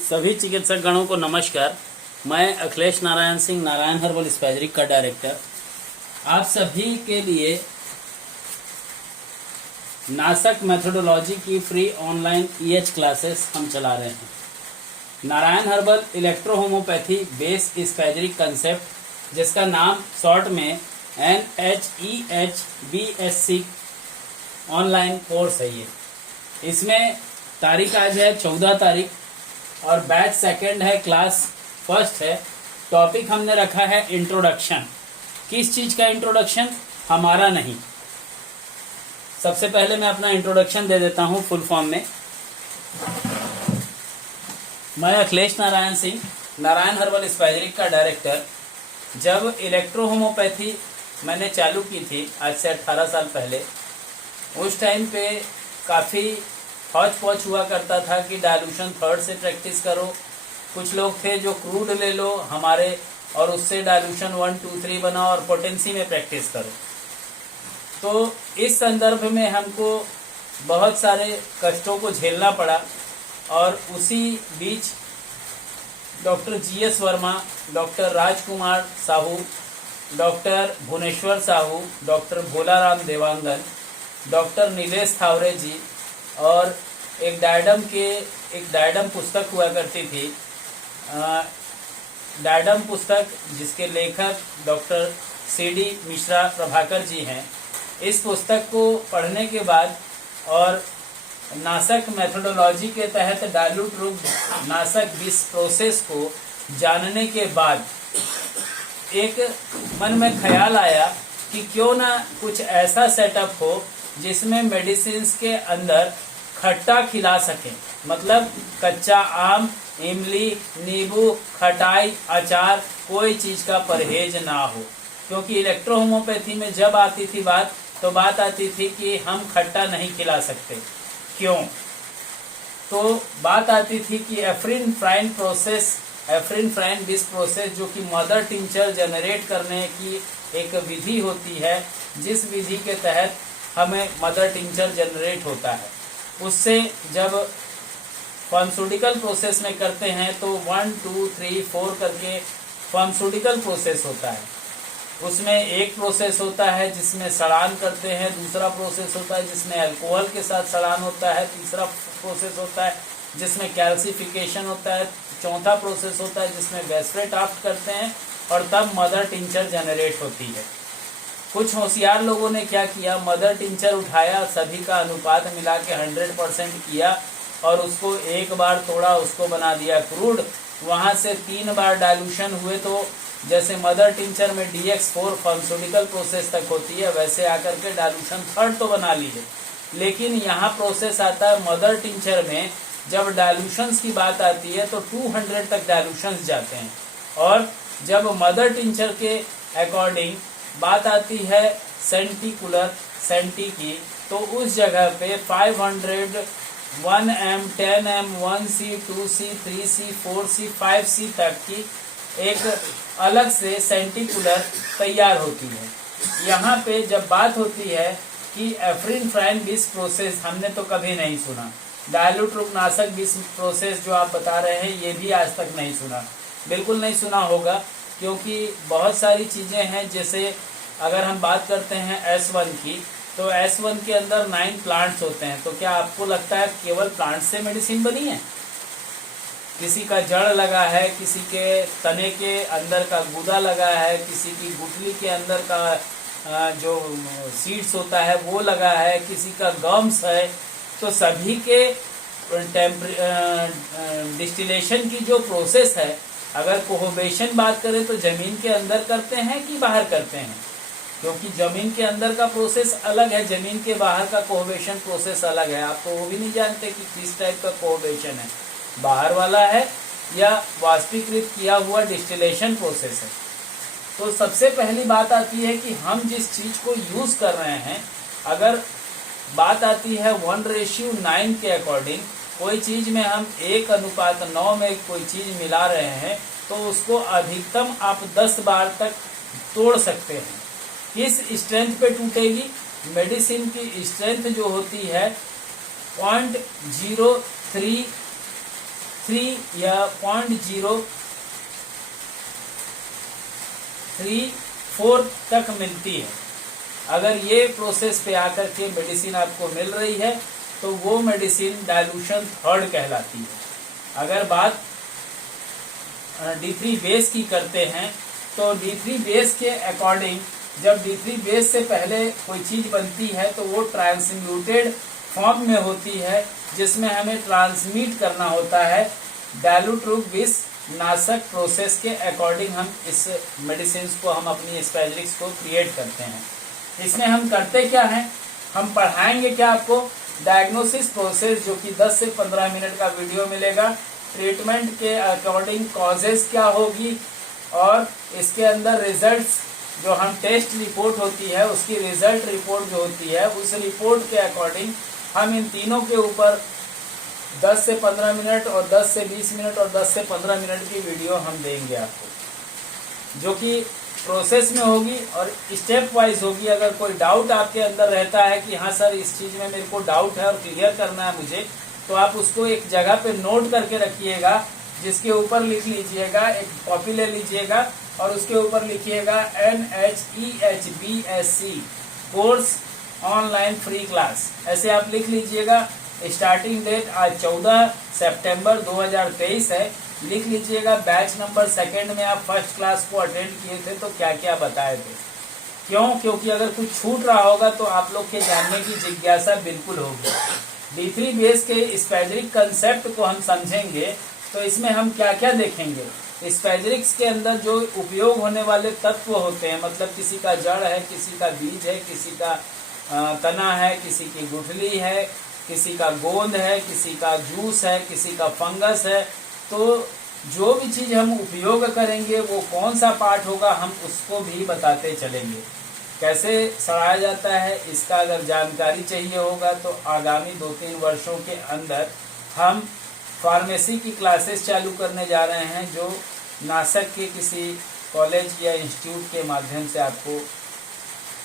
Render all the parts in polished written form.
सभी चिकित्सक गणों को नमस्कार। मैं अखिलेश नारायण सिंह, नारायण हर्बल स्पेशलिस्ट का डायरेक्टर, आप सभी के लिए नासक मेथोडोलॉजी की फ्री ऑनलाइन ईएच क्लासेस हम चला रहे हैं। Narayan herbal electro homeopathy base specialist concept, जिसका नाम शॉर्ट में NHEHBSC ऑनलाइन कोर्स है। ये इसमें तारीख आज है 14 तारीख और बैच सेकंड है, क्लास फर्स्ट है। टॉपिक हमने रखा है इंट्रोडक्शन। किस चीज का इंट्रोडक्शन? हमारा नहीं। सबसे पहले मैं अपना इंट्रोडक्शन दे देता हूं फुल फॉर्म में। मैं अखिलेश नारायण सिंह, नारायण हर्बल स्पेशलिस्ट का डायरेक्टर। जब इलेक्ट्रो होम्योपैथी मैंने चालू की थी आज से 18 साल पहले, उस टाइम पे काफ़ी हौच पौच हुआ करता था कि डायलूशन थर्ड से प्रैक्टिस करो। कुछ लोग थे जो क्रूड ले लो हमारे और उससे डायलूशन 1, 2, 3 बनाओ और पोटेंसी में प्रैक्टिस करो। तो इस संदर्भ में हमको बहुत सारे कष्टों को झेलना पड़ा और उसी बीच doctor GS Verma, doctor Rajkumar Sahu, doctor Bhubaneswar Sahu, doctor Bholaram Dewangan, doctor Nilesh Thaware ji और एक डायडम पुस्तक हुआ करती थी। डायडम पुस्तक जिसके लेखक डॉक्टर CD मिश्रा प्रभाकर जी हैं। इस पुस्तक को पढ़ने के बाद और नासक मेथोडोलॉजी के तहत डाइल्यूट रूप नासक विष प्रोसेस को जानने के बाद एक मन में ख्याल आया कि क्यों ना कुछ ऐसा सेटअप हो जिसमें मेडिसिन के अंदर खट्टा खिला सकें, मतलब कच्चा आम, इमली, नींबू, खटाई, अचार, कोई चीज का परहेज ना हो। क्योंकि इलेक्ट्रो होम्योपैथी में जब आती थी बात, तो बात आती थी कि हम खट्टा नहीं खिला सकते। क्यों? तो बात आती थी कि एफ्रिन फ्राइन विष प्रोसेस, जो कि मदर टिंचर जनरेट करने की एक विधि होती है, जिस विधि के तहत हमें मदर टिंचर जनरेट होता है, उससे जब फार्मास्यूटिकल प्रोसेस में करते हैं तो 1, 2, 3, 4 करके फार्मास्यूटिकल प्रोसेस होता है। उसमें एक प्रोसेस होता है जिसमें सड़ान करते हैं, दूसरा प्रोसेस होता है जिसमें अल्कोहल के साथ सड़ान होता है, तीसरा प्रोसेस होता है जिसमें कैल्सिफिकेशन होता है, चौथा प्रोसेस होता है जिसमें वेस्प्रेट आफ्ट करते हैं और तब मदर टिंचर जनरेट होती है। कुछ होशियार लोगों ने क्या किया, मदर टिंचर उठाया, सभी का अनुपात मिला के 100% किया और उसको एक बार तोड़ा, उसको बना दिया क्रूड। वहां से 3 बार डाइल्यूशन हुए तो जैसे मदर टिंचर में DX4 फार्मास्यूटिकल प्रोसेस तक होती है, वैसे आकर के डाइल्यूशन थर्ड तो बना ली है। लेकिन यहाँ प्रोसेस आता है मदर टिंचर में, जब डाइल्यूशंस की बात आती है तो 200 तक डाइल्यूशंस जाते हैं और जब मदर टिंचर के अकॉर्डिंग बात आती है सेंटी की, तो उस जगह पे 500, 1M, 10M, 1C, 2C, 3C, 4C, 5C तक की एक अलग से सेंटिकुलर तैयार होती है। यहाँ पे जब बात होती है कि एफ्रिन फ्राइन विष प्रोसेस, हमने तो कभी नहीं सुना। डाइल्यूट रूप नासक विष प्रोसेस जो आप बता रहे हैं, ये भी आज तक नहीं सुना, बिल्कुल नहीं सुना होगा, क्योंकि बहुत सारी चीजें हैं। जैसे अगर हम बात करते हैं S1 की, तो S1 के अंदर 9 प्लांट्स होते हैं। तो क्या आपको लगता है केवल प्लांट से मेडिसिन बनी है? किसी का जड़ लगा है, किसी के तने के अंदर का गूदा लगा है, किसी की गुठली के अंदर का जो सीड्स होता है वो लगा है, किसी का गम्स है। तो सभी के डिस्टिलेशन की जो प्रोसेस है, अगर कोहोबेशन बात करें तो जमीन के अंदर करते हैं कि बाहर करते हैं? क्योंकि जमीन के अंदर का प्रोसेस अलग है, जमीन के बाहर का कोहोबेशन प्रोसेस अलग है। आप तो वो भी नहीं जानते कि किस टाइप का कोहोबेशन है, बाहर वाला है या वाष्पीकृत किया हुआ डिस्टिलेशन प्रोसेस है। तो सबसे पहली बात आती है कि हम जिस चीज को यूज कर रहे हैं, अगर बात आती है 1:9 के अकॉर्डिंग, कोई चीज में हम 1:9 में कोई चीज मिला रहे हैं, तो उसको अधिकतम आप 10 बार तक तोड़ सकते हैं। किस स्ट्रेंथ पे टूटेगी? मेडिसिन की स्ट्रेंथ जो होती है 0.03 D3 या 0.034 तक मिलती है। अगर ये प्रोसेस पे आकर के मेडिसिन आपको मिल रही है तो वो मेडिसिन डायलूशन थर्ड कहलाती है। अगर बात D3 बेस की करते हैं तो D3 बेस के अकॉर्डिंग जब D3 बेस से पहले कोई चीज बनती है तो वो ट्रांसम्यूटेड फॉर्म में होती है, जिसमें हमें ट्रांसमिट करना होता है। डायलूट्रुक विष नाशक प्रोसेस के अकॉर्डिंग हम इस मेडिसिन को, हम अपनी स्पेजरिक्स को क्रिएट करते हैं। इसमें हम करते क्या हैं, हम पढ़ाएंगे क्या आपको, डायग्नोसिस प्रोसेस जो कि 10 से 15 मिनट का वीडियो मिलेगा, ट्रीटमेंट के अकॉर्डिंग कॉजेज क्या होगी, और इसके अंदर रिजल्ट्स जो हम टेस्ट रिपोर्ट होती है उसकी रिजल्ट रिपोर्ट जो होती है उस रिपोर्ट के अकॉर्डिंग हम इन तीनों के ऊपर 10 से 15 मिनट और 10 से 20 मिनट और 10 से 15 मिनट की वीडियो हम देंगे आपको, जो कि प्रोसेस में होगी और स्टेप वाइज होगी। अगर कोई डाउट आपके अंदर रहता है कि हाँ सर इस चीज में मेरे को डाउट है और क्लियर करना है मुझे, तो आप उसको एक जगह पे नोट करके रखिएगा, जिसके ऊपर लिख लीजिएगा, एक कॉपी ले लीजिएगा और उसके ऊपर लिखिएगा NHEHBSC course online free class, ऐसे आप लिख लीजिएगा। स्टार्टिंग डेट आज 14 सितंबर 2023 है। लिख लीजिएगा बैच नंबर 2 में आप फर्स्ट क्लास को अटेंड किए थे तो क्या क्या बताए थे। क्यों? क्योंकि अगर कुछ छूट रहा होगा तो आप लोग के जानने की जिज्ञासा बिल्कुल होगी। D3 बेस के स्पेजरिक कंसेप्ट को हम समझेंगे तो इसमें हम क्या क्या देखेंगे। स्पेजरिक्स के अंदर जो उपयोग होने वाले तत्व होते हैं, मतलब किसी का जड़ है, किसी का बीज है, किसी का तना है, किसी की गुठली है, किसी का गोंद है, किसी का जूस है, किसी का फंगस है, तो जो भी चीज हम उपयोग करेंगे वो कौन सा पार्ट होगा हम उसको भी बताते चलेंगे। कैसे सड़ाया जाता है इसका अगर जानकारी चाहिए होगा तो आगामी 2-3 वर्षों के अंदर हम फार्मेसी की क्लासेस चालू करने जा रहे हैं, जो नासिक के किसी कॉलेज या इंस्टीट्यूट के माध्यम से आपको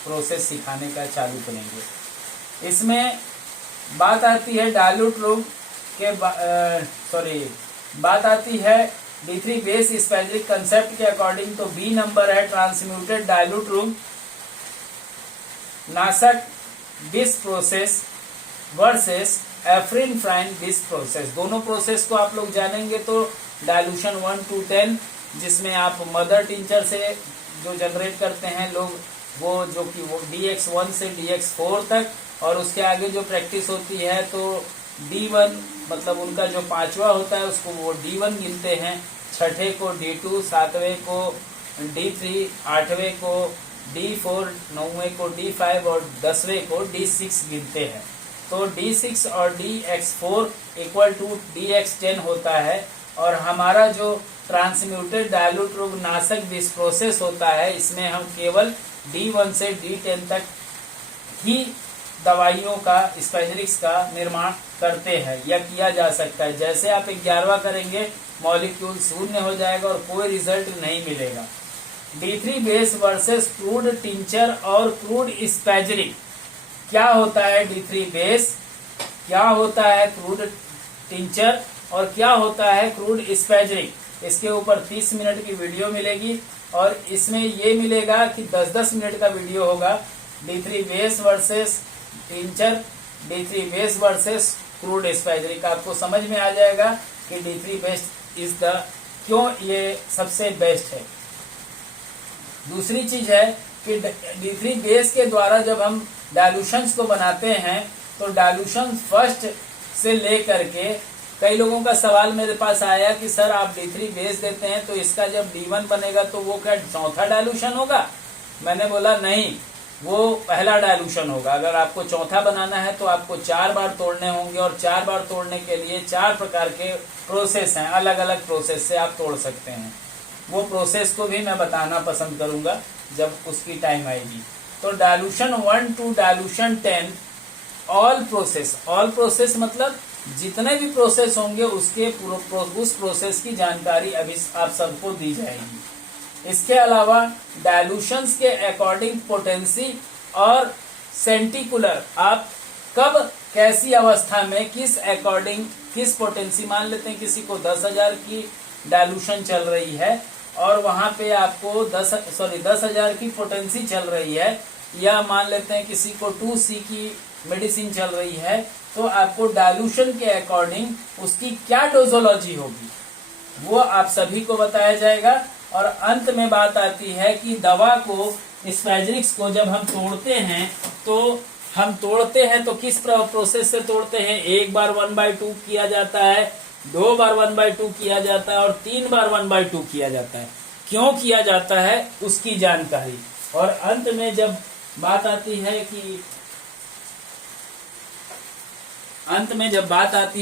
प्रोसेस सिखाने का चालू करेंगे। इसमें बात आती है डायलूट्रुक के बात आती है D3 बेस स्पेजरिक कंसेप्ट के अकॉर्डिंग, तो B नंबर है ट्रांसम्यूटेड डायलूट्रुक नाशक विष प्रोसेस वर्सेस एफ्रिनफ्राइन विष प्रोसेस। दोनों प्रोसेस को आप लोग जानेंगे तो डायलूशन 1 to 10, जिसमें आप मदर टिंचर से जो जनरेट करते हैं लोग वो जो कि वो DX1 से DX4 तक, और उसके आगे जो प्रैक्टिस होती है तो D1 मतलब उनका जो 5वां होता है उसको वो D1 गिनते हैं, 6ठे को D2, 7वें को D3, 8वें को D4, 9वें को D5 और 10वें को D6 गिनते हैं। तो D6 और DX4 इक्वल टू DX10 होता है, और हमारा जो ट्रांसम्यूटेड डायलूट्रुक नाशक विष प्रोसेस होता है इसमें हम केवल D1 से D10 तक ही दवाइयों का स्पेजरिक्स का निर्माण करते हैं या किया जा सकता है। जैसे आप 11वां करेंगे मॉलिक्यूल शून्य हो जाएगा और कोई रिजल्ट नहीं मिलेगा। D3 base versus crude tincture और क्रूड स्पेजरिक, क्या होता है D3 बेस, क्या होता है क्रूड टिंचर और क्या होता है क्रूड स्पेजरिक, इसके ऊपर 30 मिनट की वीडियो मिलेगी, और इसमें ये मिलेगा कि 10-10 मिनट का वीडियो होगा। D3 base versus tincture, D3 base versus crude spagyric, आपको समझ में आ जाएगा कि D3 बेस्ट इज द क्यों ये सबसे बेस्ट है। दूसरी चीज है कि D3 बेस के द्वारा जब हम डायलूशंस को बनाते हैं तो डायलूशन फर्स्ट से लेकर के, कई लोगों का सवाल मेरे पास आया कि सर आप D3 बेस देते हैं तो इसका जब D1 बनेगा तो वो क्या चौथा डायलूशन होगा? मैंने बोला नहीं, वो पहला डायलूशन होगा। अगर आपको चौथा बनाना है तो आपको 4 बार तोड़ने होंगे, और 4 बार तोड़ने के लिए 4 प्रकार के प्रोसेस हैं, अलग अलग प्रोसेस से आप तोड़ सकते हैं। वो प्रोसेस को भी मैं बताना पसंद करूंगा जब उसकी टाइम आएगी। तो dilution 1 to dilution 10 all process मतलब जितने भी प्रोसेस होंगे उसके उस प्रोसेस की जानकारी अभी आप सबको दी जाएगी। इसके अलावा डायलूशंस के अकॉर्डिंग पोटेंसी और सेंटिकुलर, आप कब कैसी अवस्था में किस अकॉर्डिंग किस पोटेंसी, मान लेते हैं किसी को 10,000 की डाइल्यूशन चल रही है और वहां पे आपको 10,000 की पोटेंसी चल रही है, या मान लेते हैं किसी को 2C की मेडिसिन चल रही है, तो आपको डाइल्यूशन के अकॉर्डिंग उसकी क्या डोजोलॉजी होगी वो आप सभी को बताया जाएगा। और अंत में बात आती है कि दवा को, स्पैजरिक्स को जब हम तोड़ते हैं तो किस प्रोसेस से तोड़ते हैं। एक बार 1/2 किया जाता है, 2 बार 1/2 किया जाता है और 3 बार 1/2 किया जाता है। क्यों किया जाता है उसकी जानकारी। और अंत में जब बात आती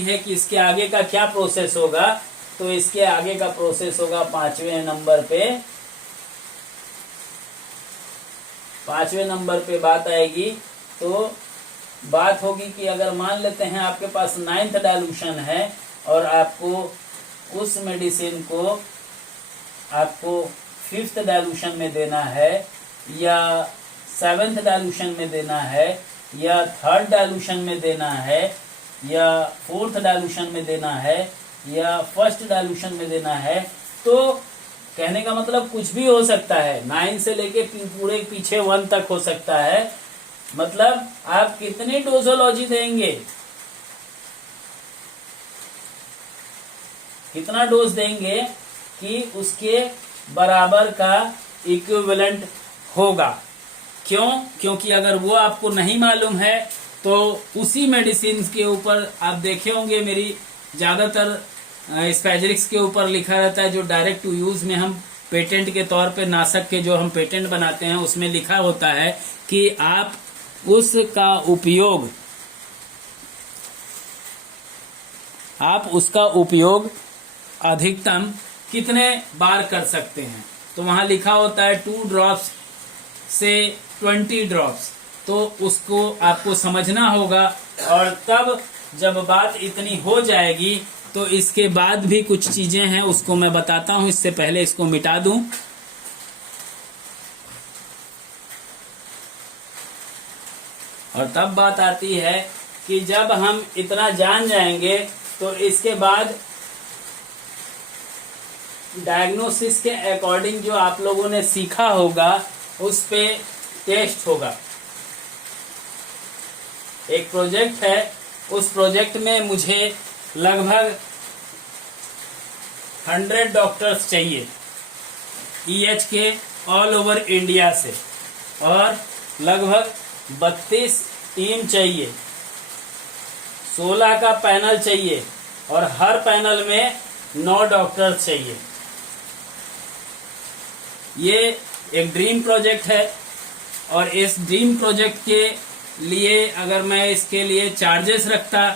है कि इसके आगे का क्या प्रोसेस होगा, तो इसके आगे का प्रोसेस होगा 5वें नंबर पे बात आएगी। तो बात होगी कि अगर मान लेते हैं आपके पास 9th डाइल्यूशन है और आपको उस मेडिसिन को आपको 5th डाइल्यूशन में देना है, या 7th डाइल्यूशन में देना है, या 3rd डाइल्यूशन में देना है, या 4th डाइल्यूशन में देना है, या 1st डाइल्यूशन में देना है, तो कहने का मतलब कुछ भी हो सकता है। 9 से लेके पूरे पीछे 1 तक हो सकता है। मतलब आप कितनी डोजोलॉजी देंगे, कितना डोज देंगे कि उसके बराबर का इक्विवेलेंट होगा। क्यों? क्योंकि अगर वो आपको नहीं मालूम है तो उसी मेडिसिन के ऊपर आप देखे होंगे, मेरी ज्यादातर स्पैजरिक्स के ऊपर लिखा रहता है, जो डायरेक्ट टू यूज में हम पेटेंट के तौर पे नासक के जो हम पेटेंट बनाते हैं उसमें लिखा होता है कि आप उसका उपयोग अधिकतम कितने बार कर सकते हैं। तो वहां लिखा होता है 2 ड्रॉप्स से 20 ड्रॉप्स। तो उसको आपको समझना होगा। और तब जब बात इतनी हो जाएगी तो इसके बाद भी कुछ चीजें हैं उसको मैं बताता हूं। इससे पहले इसको मिटा दूं। और तब बात आती है कि जब हम इतना जान जाएंगे तो इसके बाद डायग्नोसिस के अकॉर्डिंग जो आप लोगों ने सीखा होगा उस पे टेस्ट होगा। एक प्रोजेक्ट है, उस प्रोजेक्ट में मुझे लगभग 100 डॉक्टर्स चाहिए EH के ऑल ओवर इंडिया से, और लगभग 32 टीम चाहिए, 16 का पैनल चाहिए, और हर पैनल में 9 डॉक्टर्स चाहिए। ये एक ड्रीम प्रोजेक्ट है। और इस ड्रीम प्रोजेक्ट के लिए अगर मैं इसके लिए चार्जेस रखता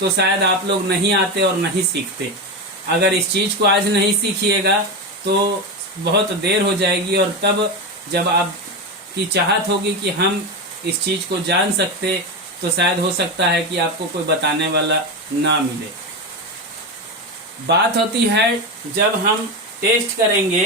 तो शायद आप लोग नहीं आते और नहीं सीखते। अगर इस चीज को आज नहीं सीखिएगा तो बहुत देर हो जाएगी, और तब जब आपकी चाहत होगी कि हम इस चीज को जान सकते तो शायद हो सकता है कि आपको कोई बताने वाला ना मिले। बात होती है जब हम टेस्ट करेंगे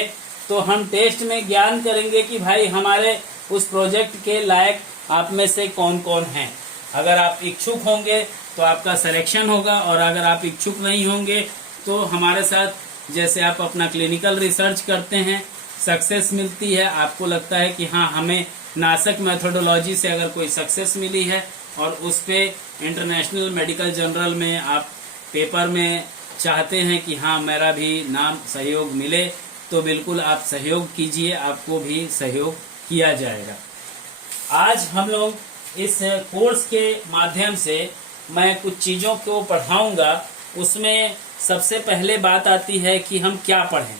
तो हम टेस्ट में ज्ञान करेंगे कि भाई हमारे उस प्रोजेक्ट के लायक आप में से कौन कौन हैं। अगर आप इच्छुक होंगे तो आपका सिलेक्शन होगा, और अगर आप इच्छुक नहीं होंगे तो हमारे साथ जैसे आप अपना क्लिनिकल रिसर्च करते हैं, सक्सेस मिलती है, आपको लगता है कि हाँ हमें नासक मेथोडोलॉजी से अगर कोई सक्सेस मिली है और उस पे इंटरनेशनल मेडिकल जर्नल में आप पेपर में चाहते हैं कि हाँ मेरा भी नाम सहयोग मिले, तो बिल्कुल आप सहयोग कीजिए, आपको भी सहयोग किया जाएगा। आज हम लोग इस कोर्स के माध्यम से मैं कुछ चीज़ों को पढ़ाऊंगा। उसमें सबसे पहले बात आती है कि हम क्या पढ़ें।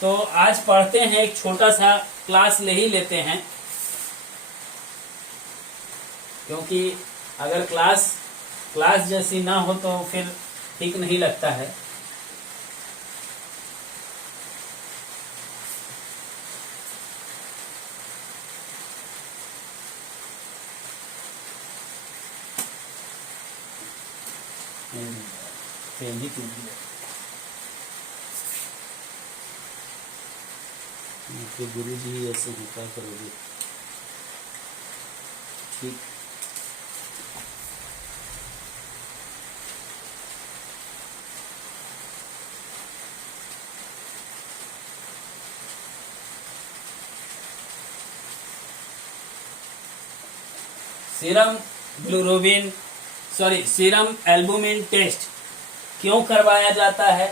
तो आज पढ़ते हैं, एक छोटा सा क्लास ले ही लेते हैं, क्योंकि अगर क्लास जैसी ना हो तो फिर ठीक नहीं लगता है। तो गुरु जी ऐसे ही क्या करोगे? ठीक। सीरम एल्बुमिन टेस्ट क्यों करवाया जाता है,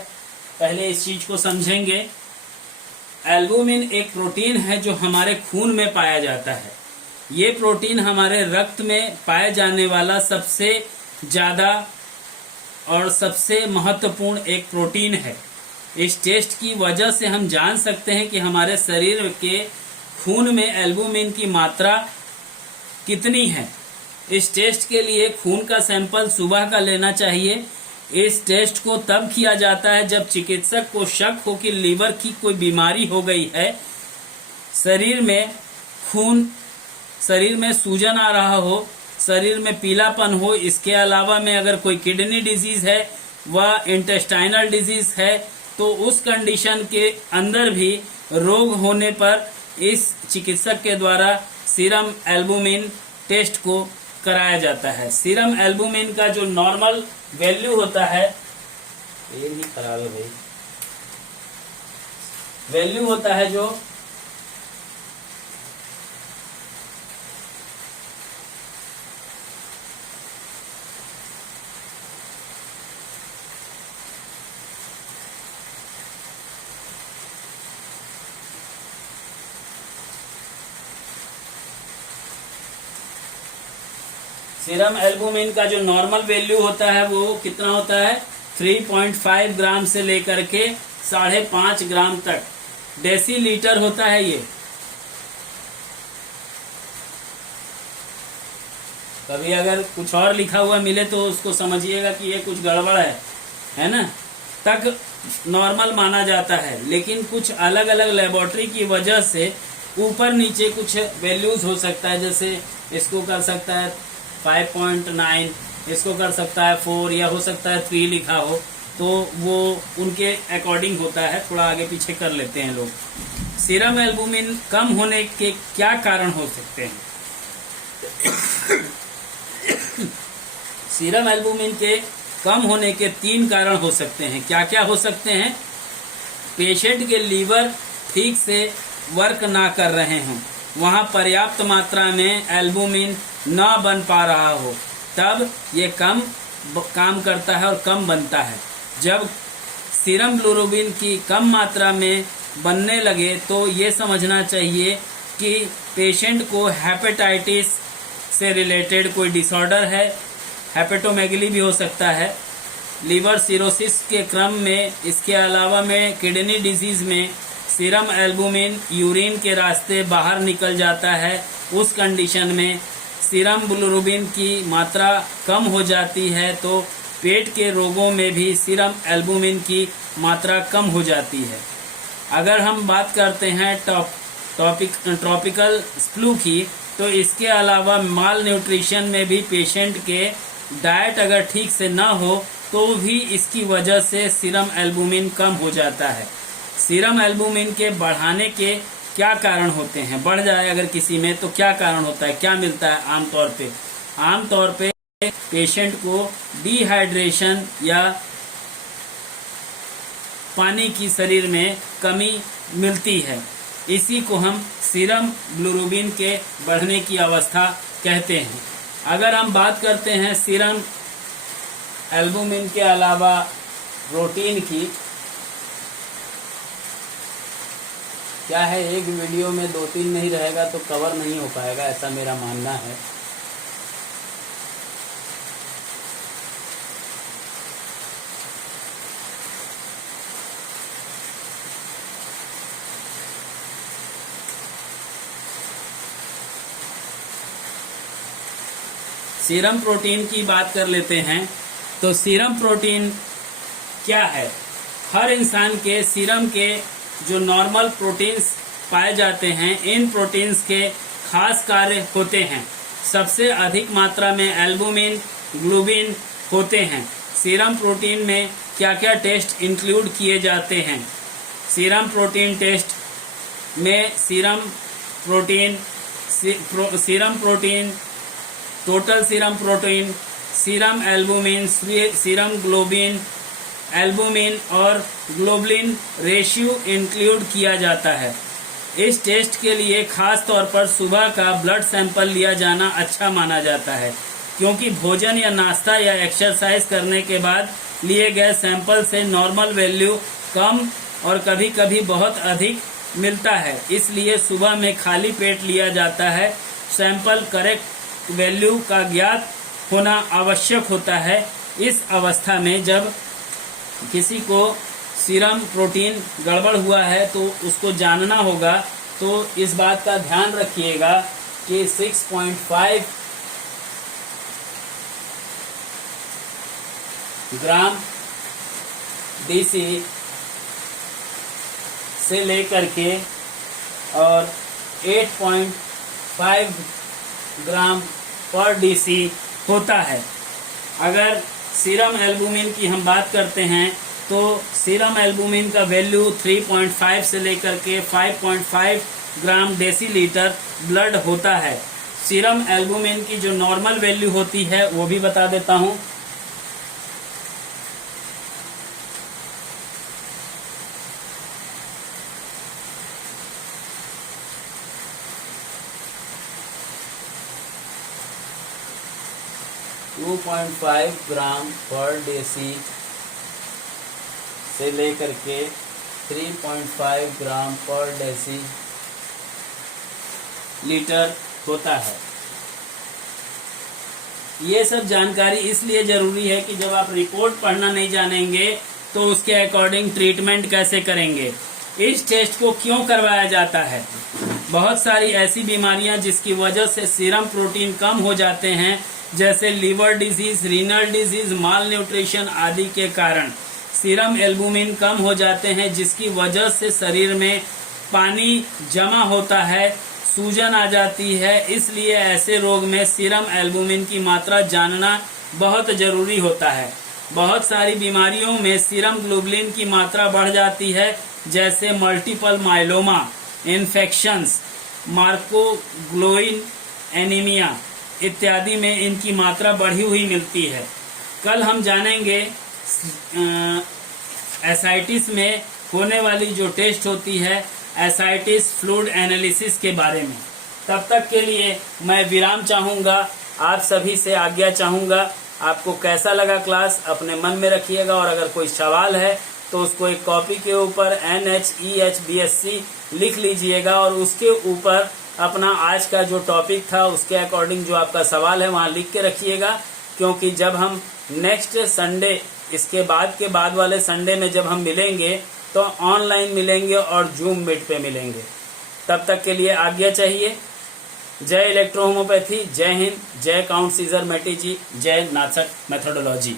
पहले इस चीज को समझेंगे। एल्बुमिन एक प्रोटीन है जो हमारे खून में पाया जाता है। ये प्रोटीन हमारे रक्त में पाए जाने वाला सबसे ज्यादा और सबसे महत्वपूर्ण एक प्रोटीन है। इस टेस्ट की वजह से हम जान सकते हैं कि हमारे शरीर के खून में एल्बुमिन की मात्रा कितनी है। इस टेस्ट के लिए खून का सैंपल सुबह का लेना चाहिए। इस टेस्ट को तब किया जाता है जब चिकित्सक को शक हो कि लीवर की कोई बीमारी हो गई है, शरीर में सूजन आ रहा हो, शरीर में पीलापन हो। इसके अलावा में अगर कोई किडनी डिजीज है व इंटेस्टाइनल डिजीज है तो उस कंडीशन के अंदर भी रोग होने पर इस चिकित्सक के द्वारा सीरम एल्बुमिन टेस्ट को कराया जाता है। सीरम एल्बुमिन का जो नॉर्मल वैल्यू होता है, ये भी खराब है भाई, वैल्यू होता है जो सीरम एल्बुमिन का जो नॉर्मल वैल्यू होता है वो कितना होता है, 3.5 ग्राम से लेकर के 5.5 ग्राम तक डेसीलीटर होता है। ये कभी अगर कुछ और लिखा हुआ मिले तो उसको समझिएगा कि ये कुछ गड़बड़ है ना, तक नॉर्मल माना जाता है। लेकिन कुछ अलग अलग लेबोरेटरी की वजह से ऊपर नीचे कुछ वैल्यूज हो सकता है, जैसे इसको कर सकता है 5.9, इसको कर सकता है 4 या हो सकता है 3 लिखा हो, तो वो उनके अकॉर्डिंग होता है। थोड़ा आगे पीछे कर लेते हैं लोग। सीरम एल्बुमिन कम होने के क्या कारण हो सकते हैं? सीरम एल्बुमिन के कम होने के 3 कारण हो सकते हैं। क्या क्या हो सकते हैं? पेशेंट के लीवर ठीक से वर्क ना कर रहे हों, वहां पर्याप्त मात्रा में एल्बुमिन न बन पा रहा हो, तब ये कम काम करता है और कम बनता है। जब सीरम ग्लोबुलिन की कम मात्रा में बनने लगे तो ये समझना चाहिए कि पेशेंट को हेपेटाइटिस से रिलेटेड कोई डिसऑर्डर है, हेपेटोमेगली भी हो सकता है, लीवर सिरोसिस के क्रम में, इसके अलावा में किडनी डिजीज में सीरम एल्बुमिन यूरिन के रास्ते बाहर निकल जाता है। उस कंडीशन में सीरम ग्लोबुलिन की मात्रा कम हो जाती है, तो पेट के रोगों में भी सीरम एल्बुमिन की मात्रा कम हो जाती है। अगर हम बात करते हैं ट्रॉपिकल फ्लू की, तो इसके अलावा माल न्यूट्रिशन में भी पेशेंट के डाइट अगर ठीक से ना हो तो भी इसकी वजह से सीरम एल्बुमिन कम हो जाता है। सीरम एल्बुमिन के बढ़ाने के क्या कारण होते हैं? बढ़ जाए अगर किसी में तो क्या कारण होता है, क्या मिलता है आमतौर पे पेशेंट को डिहाइड्रेशन या पानी की शरीर में कमी मिलती है। इसी को हम सीरम ग्लोबुलिन के बढ़ने की अवस्था कहते हैं। अगर हम बात करते हैं सीरम एल्बुमिन के अलावा प्रोटीन की, क्या है, एक वीडियो में 2-3 नहीं रहेगा तो कवर नहीं हो पाएगा, ऐसा मेरा मानना है। सीरम प्रोटीन की बात कर लेते हैं। तो सीरम प्रोटीन क्या है? हर इंसान के सीरम के जो नॉर्मल प्रोटीन्स पाए जाते हैं, इन प्रोटीन्स के खास कार्य होते हैं। सबसे अधिक मात्रा में एल्बुमिन, ग्लोबिन होते हैं। सीरम प्रोटीन में क्या क्या टेस्ट इंक्लूड किए जाते हैं? सीरम प्रोटीन टेस्ट में serum protein, total serum protein, serum albumin, serum globin, albumin और ग्लोबुलिन रेशियो इंक्लूड किया जाता है। इस टेस्ट के लिए खास तौर पर सुबह का ब्लड सैंपल लिया जाना अच्छा माना जाता है, क्योंकि भोजन या नाश्ता या एक्सरसाइज करने के बाद लिए गए सैंपल से नॉर्मल वैल्यू कम और कभी कभी बहुत अधिक मिलता है। इसलिए सुबह में खाली पेट लिया जाता है। सैंपल करेक्ट वैल्यू का ज्ञात होना आवश्यक होता है। इस अवस्था में जब किसी को सीरम प्रोटीन गड़बड़ हुआ है तो उसको जानना होगा, तो इस बात का ध्यान रखिएगा कि 6.5 ग्राम डीसी से लेकर के और 8.5 ग्राम पर डीसी होता है। अगर सीरम एल्बुमिन की हम बात करते हैं तो सीरम एल्बुमिन का वैल्यू 3.5 से लेकर के 5.5 ग्राम डेसीलीटर ब्लड होता है। सीरम एल्बुमिन की जो नॉर्मल वैल्यू होती है वो भी बता देता हूं। टू 2.5 ग्राम पर डेसी से लेकर के 3.5 ग्राम पर डेसी लीटर होता है। ये सब जानकारी इसलिए जरूरी है कि जब आप रिपोर्ट पढ़ना नहीं जानेंगे तो उसके अकॉर्डिंग ट्रीटमेंट कैसे करेंगे। इस टेस्ट को क्यों करवाया जाता है? बहुत सारी ऐसी बीमारियां जिसकी वजह से सीरम प्रोटीन कम हो जाते हैं, जैसे लीवर डिजीज, रीनल डिजीज, माल न्यूट्रिशन आदि के कारण सीरम एल्बुमिन कम हो जाते हैं, जिसकी वजह से शरीर में पानी जमा होता है, सूजन आ जाती है। इसलिए ऐसे रोग में सीरम एल्बुमिन की मात्रा जानना बहुत जरूरी होता है। बहुत सारी बीमारियों में सीरम ग्लोबुलिन की मात्रा बढ़ जाती है, जैसे मल्टीपल माइलोमा, इन्फेक्शंस, मार्कोग्लोइन एनीमिया इत्यादि में इनकी मात्रा बढ़ी हुई मिलती है। कल हम जानेंगे एसाइटिस में होने वाली जो टेस्ट होती है, एसाइटिस फ्लूइड एनालिसिस के बारे में। तब तक के लिए मैं विराम चाहूँगा, आप सभी से आज्ञा चाहूँगा। आपको कैसा लगा क्लास अपने मन में रखिएगा, और अगर कोई सवाल है तो उसको एक कॉपी के ऊपर NHEHBSC लिख लीजिएगा और उसके ऊपर अपना आज का जो टॉपिक था उसके अकॉर्डिंग जो आपका सवाल है वहाँ लिख के रखिएगा, क्योंकि जब हम नेक्स्ट संडे, इसके बाद के बाद वाले संडे में जब हम मिलेंगे तो ऑनलाइन मिलेंगे और जूम मीट पे मिलेंगे। तब तक के लिए आज्ञा चाहिए। जय इलेक्ट्रो होम्योपैथी, जय हिंद, जय काउंट सीजर मैटी जी, जय नाथक मेथोडोलॉजी।